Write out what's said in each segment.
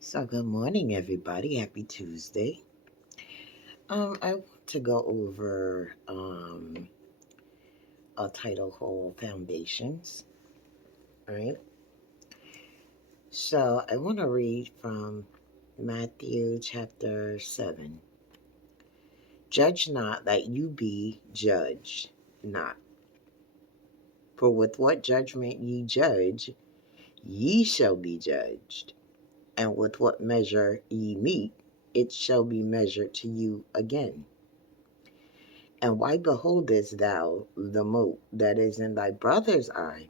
So good morning, everybody. Happy Tuesday. I want to go over a title called Foundations. Right. So I want to read from Matthew chapter 7. Judge not that you be judged not. For with what judgment ye judge, ye shall be judged. And with what measure ye meet, it shall be measured to you again. And why beholdest thou the mote that is in thy brother's eye,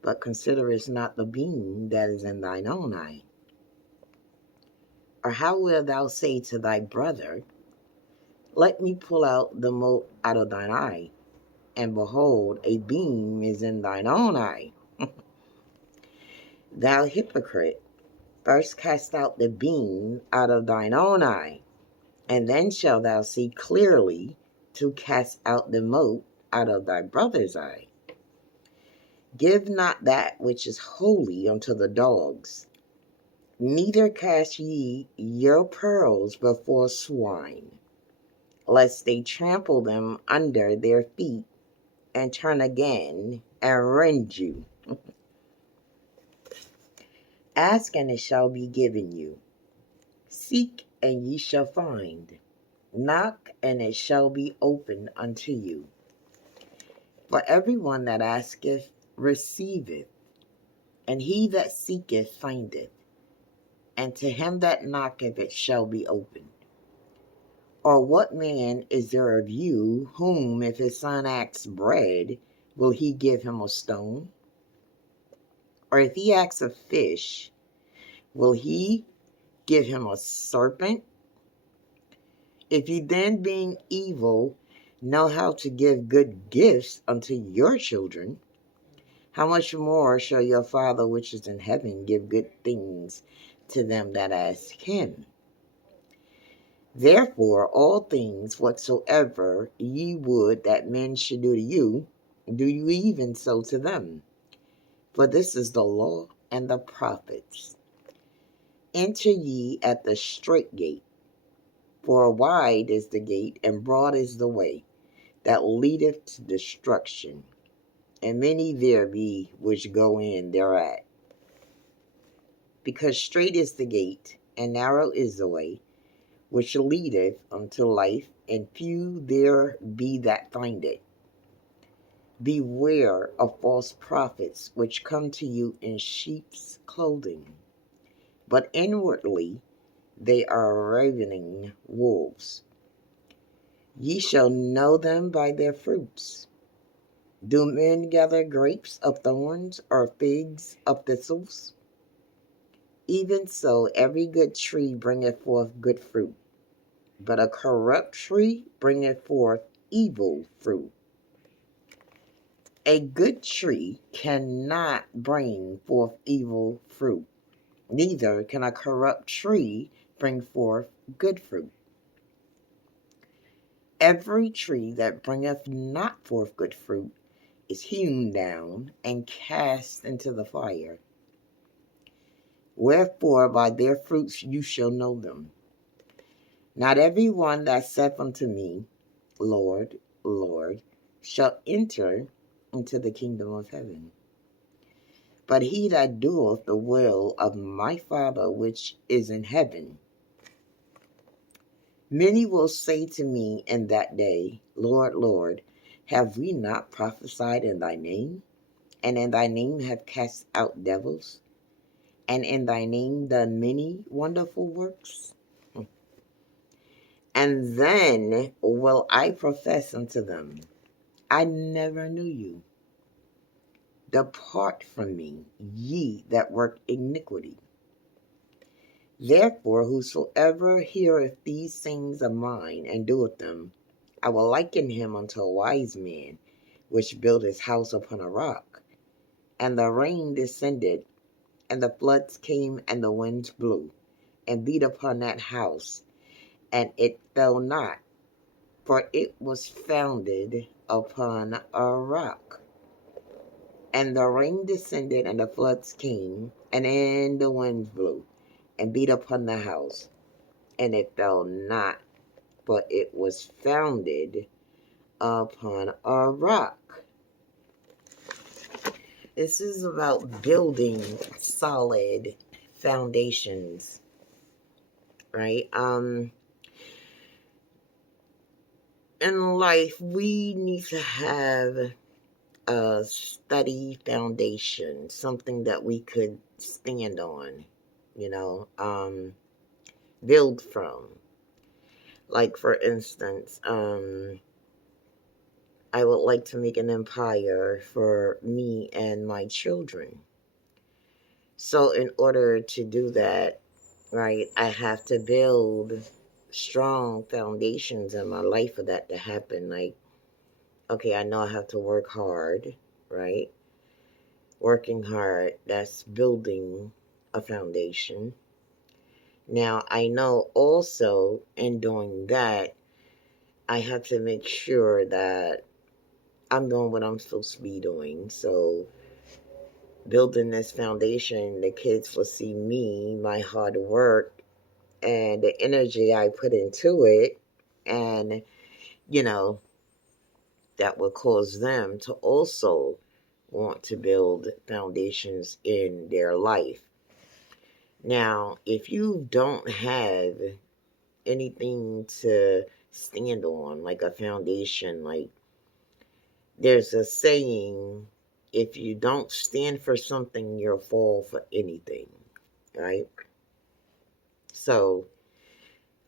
but considerest not the beam that is in thine own eye? Or how wilt thou say to thy brother, let me pull out the mote out of thine eye, and behold, a beam is in thine own eye? Thou hypocrite, first cast out the beam out of thine own eye, and then shalt thou see clearly to cast out the mote out of thy brother's eye. Give not that which is holy unto the dogs, neither cast ye your pearls before swine, lest they trample them under their feet, and turn again and rend you. Ask, and it shall be given you. Seek, and ye shall find. Knock, and it shall be opened unto you. For everyone that asketh receiveth, and he that seeketh findeth, and to him that knocketh it shall be opened. Or what man is there of you, whom if his son asks bread, will he give him a stone? Or if he asks a fish, will he give him a serpent? If ye then, being evil, know how to give good gifts unto your children, how much more shall your Father which is in heaven give good things to them that ask him? Therefore, all things whatsoever ye would that men should do to you, do you even so to them. For this is the law and the prophets. Enter ye at the strait gate, for wide is the gate, and broad is the way that leadeth to destruction, and many there be which go in thereat. Because strait is the gate, and narrow is the way which leadeth unto life, and few there be that find it. Beware of false prophets, which come to you in sheep's clothing, but inwardly they are ravening wolves. Ye shall know them by their fruits. Do men gather grapes of thorns, or figs of thistles? Even so every good tree bringeth forth good fruit, but a corrupt tree bringeth forth evil fruit. A good tree cannot bring forth evil fruit, neither can a corrupt tree bring forth good fruit. Every tree that bringeth not forth good fruit is hewn down and cast into the fire. Wherefore by their fruits you shall know them. Not every one that saith unto me, Lord, Lord, shall enter into the kingdom of heaven, but he that doeth the will of my Father which is in heaven. Many will say to me in that day, Lord, Lord, have we not prophesied in thy name, and in thy name have cast out devils, and in thy name done many wonderful works? And then will I profess unto them, I never knew you. Depart from me, ye that work iniquity. Therefore, whosoever heareth these things of mine and doeth them, I will liken him unto a wise man, which built his house upon a rock. And the rain descended, and the floods came, and the winds blew, and beat upon that house, and it fell not, for it was founded upon a rock. And the rain descended, and the floods came, and the winds blew, and beat upon the house, and it fell not, for it was founded upon a rock. This is about building solid foundations, right? In life, we need to have a steady foundation, something that we could stand on, build from. Like, for instance, I would like to make an empire for me and my children. So, in order to do that, right, I have to build strong foundations in my life for that to happen. Like, okay, I know I have to work hard, right? Working hard, that's building a foundation. Now, I know also in doing that, I have to make sure that I'm doing what I'm supposed to be doing. So, building this foundation, the kids will see me, my hard work, and the energy I put into it. And, you know, that will cause them to also want to build foundations in their life. Now, if you don't have anything to stand on, like a foundation, like there's a saying, if you don't stand for something, you'll fall for anything, right? So,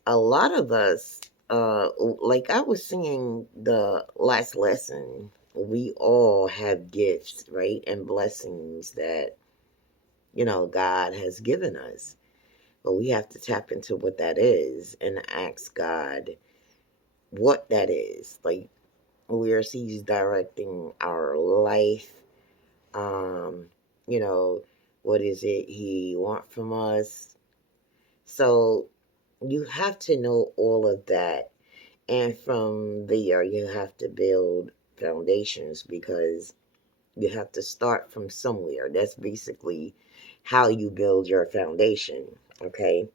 a lot of us, like I was saying the last lesson, we all have gifts, right? And blessings that, God has given us. But we have to tap into what that is and ask God what that is. Like, where He's directing our life. Um, you know, what is it He wants from us? So you have to know all of that. And from there, you have to build foundations because you have to start from somewhere. That's basically how you build your foundation. Okay.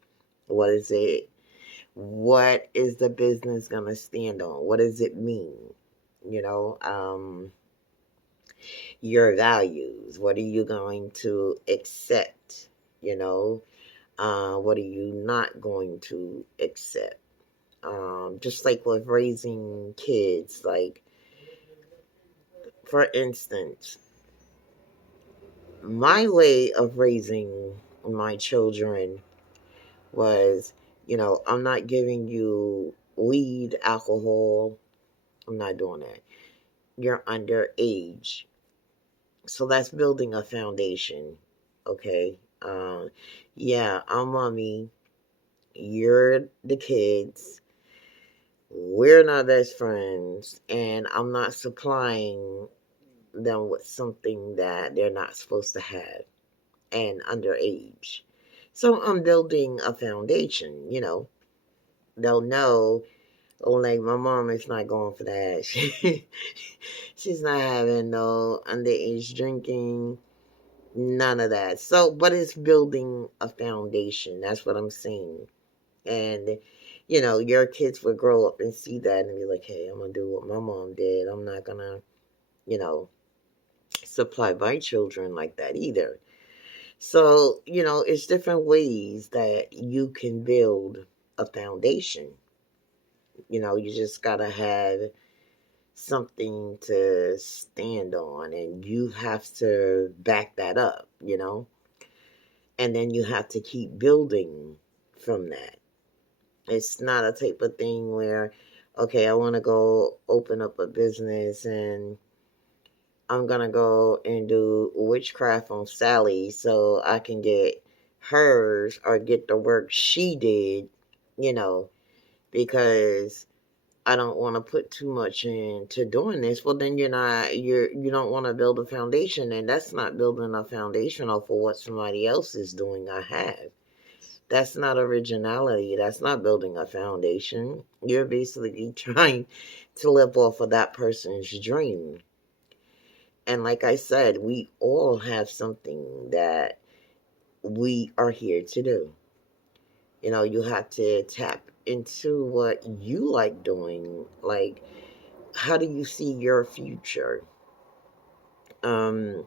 What is it? What is the business going to stand on? What does it mean? You know, your values. What are you going to accept? What are you not going to accept? Just like with raising kids, like, for instance, my way of raising my children was, I'm not giving you weed, alcohol. I'm not doing that. You're underage. So that's building a foundation. Okay. Yeah, I'm mommy. You're the kids. We're not best friends. And I'm not supplying them with something that they're not supposed to have and underage. So I'm building a foundation, They'll know, like, my mom is not going for that. She's not having no underage drinking, none of that. So, but it's building a foundation. That's what I'm saying. And, your kids would grow up and see that and be like, hey, I'm going to do what my mom did. I'm not going to, supply my children like that either. So, it's different ways that you can build a foundation. You just got to have something to stand on and you have to back that up, and then you have to keep building from that. It's not a type of thing where, okay, I want to go open up a business and I'm going to go and do witchcraft on Sally so I can get hers or get the work she did, because I don't want to put too much into doing this. Well, then you don't want to build a foundation, and that's not building a foundation off of what somebody else is doing or have. That's not originality. That's not building a foundation. You're basically trying to live off of that person's dream. And like I said, we all have something that we are here to do. You have to tap into what you like doing. Like, how do you see your future? Um,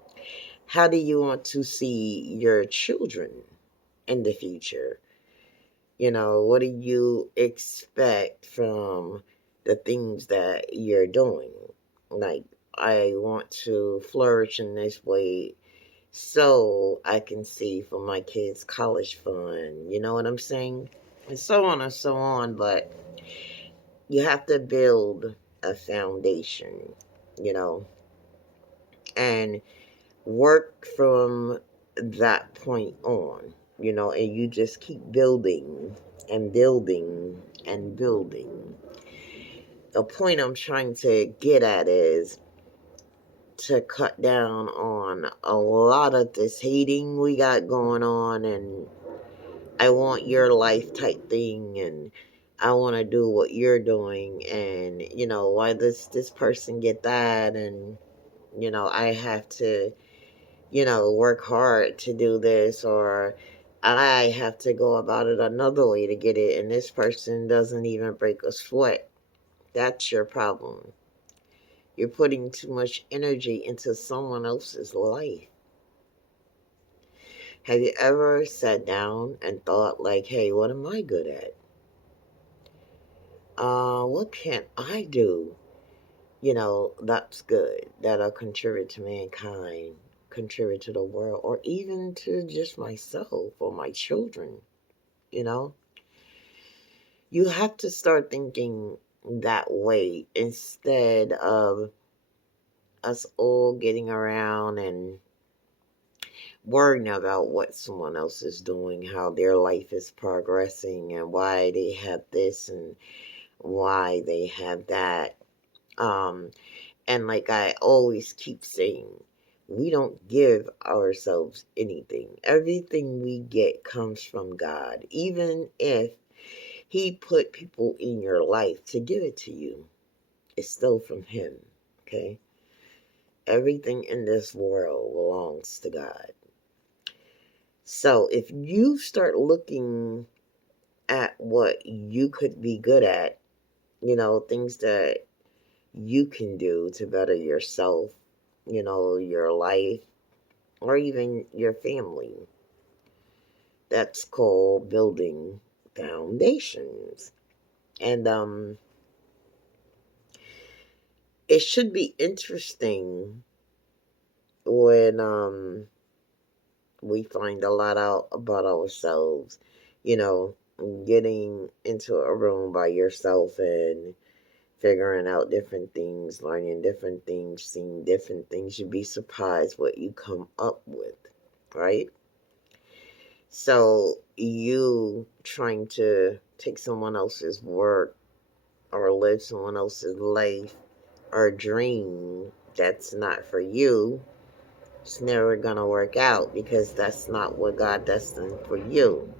how do you want to see your children in the future? What do you expect from the things that you're doing? Like, I want to flourish in this way so I can see for my kids' college fund. You know what I'm saying? And so on and so on. But you have to build a foundation, you know, and work from that point on, and you just keep building and building and building. The point I'm trying to get at is to cut down on a lot of this hating we got going on, and I want your life type thing, and I want to do what you're doing, and why this person get that, and I have to work hard to do this, or I have to go about it another way to get it, and this person doesn't even break a sweat. That's your problem. You're putting too much energy into someone else's life. Have you ever sat down and thought, like, hey, what am I good at? What can I do? That's good. That'll contribute to mankind, contribute to the world, or even to just myself or my children. You know, you have to start thinking that way instead of us all getting around and worrying about what someone else is doing, how their life is progressing, and why they have this and why they have that. And like I always keep saying, we don't give ourselves anything. Everything we get comes from God. Even if He put people in your life to give it to you, it's still from Him. Okay? Everything in this world belongs to God. So if you start looking at what you could be good at, things that you can do to better yourself, your life, or even your family. That's called building foundations. And it should be interesting when we find a lot out about ourselves, you know, getting into a room by yourself and figuring out different things, learning different things, seeing different things. You'd be surprised what you come up with, right? So you trying to take someone else's work or live someone else's life or dream that's not for you, it's never going to work out because that's not what God destined for you.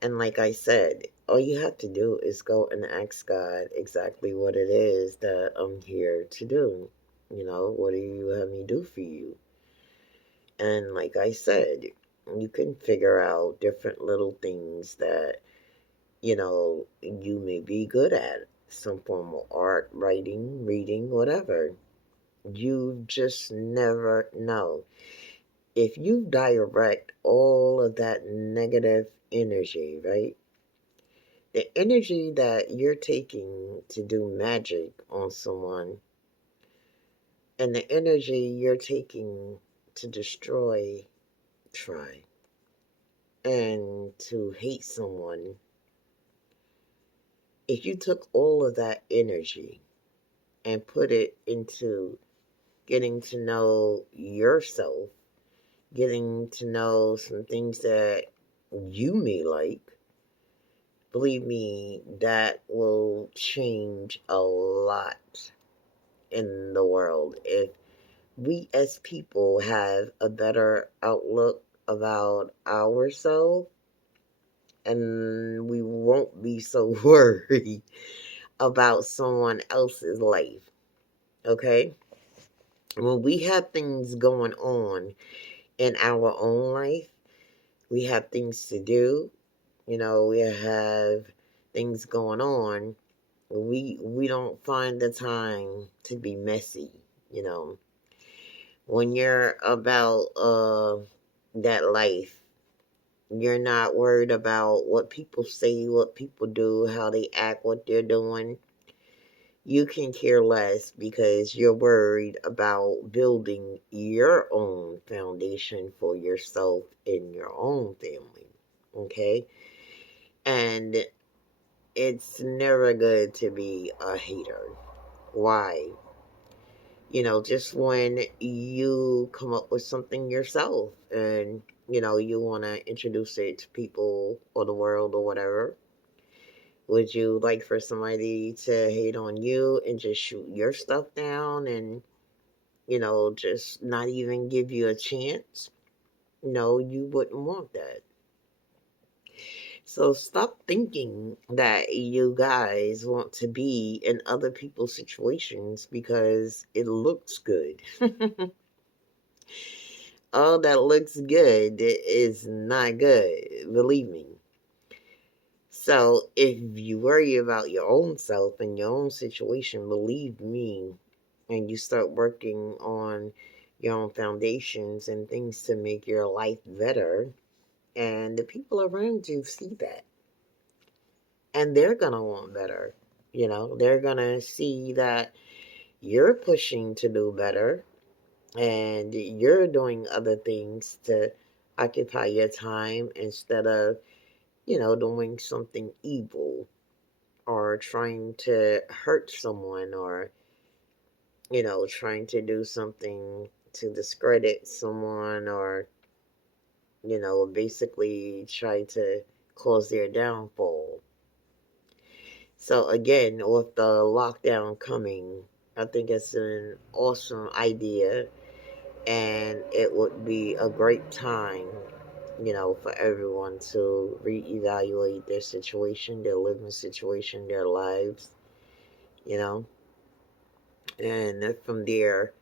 And like I said, all you have to do is go and ask God exactly what it is that I'm here to do. What do you have me do for you? And like I said, you can figure out different little things that, you may be good at. Some form of art, writing, reading, whatever. You just never know. If you direct all of that negative energy, right? The energy that you're taking to do magic on someone and the energy you're taking to destroy, try, and to hate someone, if you took all of that energy and put it into getting to know yourself, getting to know some things that you may like, believe me, that will change a lot in the world. If we as people have a better outlook about ourselves, and we won't be so worried about someone else's life, okay? When we have things going on in our own life, we have things to do, we have things going on, we don't find the time to be messy. You know, when you're about that life, you're not worried about what people say, what people do, how they act, what they're doing. You can care less because you're worried about building your own foundation for yourself and your own family. Okay? And it's never good to be a hater. Why? Just when you come up with something yourself and, you want to introduce it to people or the world or whatever, would you like for somebody to hate on you and just shoot your stuff down and, just not even give you a chance? No, you wouldn't want that. So stop thinking that you guys want to be in other people's situations because it looks good. All that looks good is not good, believe me. So if you worry about your own self and your own situation, believe me, and you start working on your own foundations and things to make your life better, and the people around you see that, and they're gonna want better. They're gonna see that you're pushing to do better and you're doing other things to occupy your time instead of, doing something evil or trying to hurt someone or, trying to do something to discredit someone or, basically try to cause their downfall. So again, with the lockdown coming, I think it's an awesome idea and it would be a great time, for everyone to reevaluate their situation, their living situation, their lives, you know, and from there,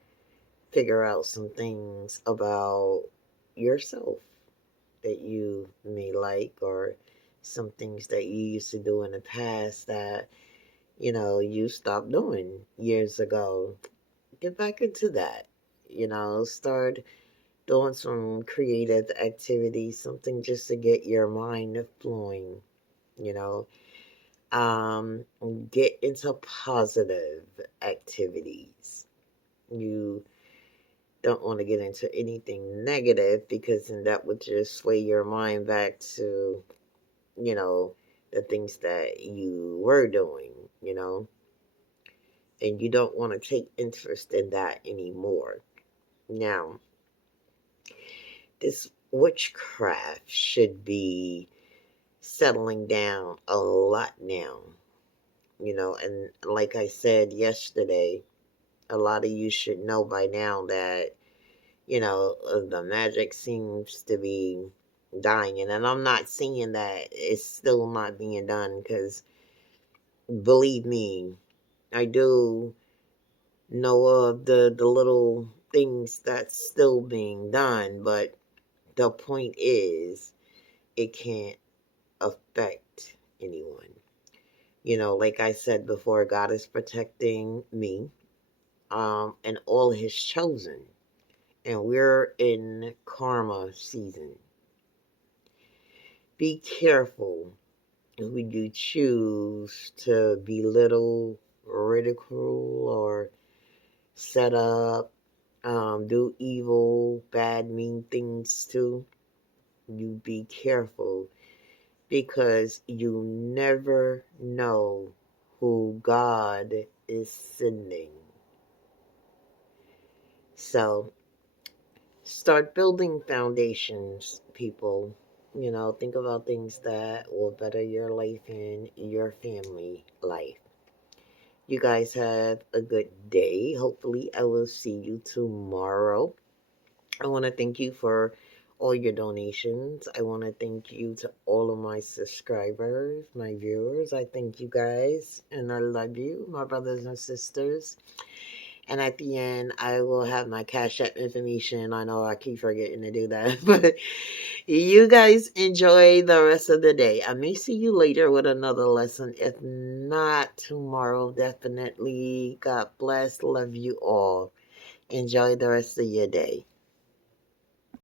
figure out some things about yourself that you may like or some things that you used to do in the past that, you stopped doing years ago. Get back into that, start doing some creative activity, something just to get your mind flowing, you know. Um, get into positive activities. You don't want to get into anything negative because then that would just sway your mind back to, you know, the things that you were doing, and you don't want to take interest in that anymore. Now, this witchcraft should be settling down a lot now, and like I said yesterday, a lot of you should know by now that, the magic seems to be dying. And I'm not saying that it's still not being done because believe me, I do know of the little things that's still being done, but the point is it can't affect anyone. Like I said before, God is protecting me, and all his chosen. And we're in karma season. Be careful who you choose to belittle, ridicule, or set up, do evil, bad, mean things to. You be careful because you never know who God is sending. So start building foundations, people. Think about things that will better your life and your family life. You guys have a good day. Hopefully, I will see you tomorrow. I want to thank you for all your donations. I want to thank you to all of my subscribers, my viewers. I thank you guys and I love you, my brothers and sisters. And at the end, I will have my Cash App information. I know I keep forgetting to do that. But you guys enjoy the rest of the day. I may see you later with another lesson. If not tomorrow, definitely. God bless. Love you all. Enjoy the rest of your day.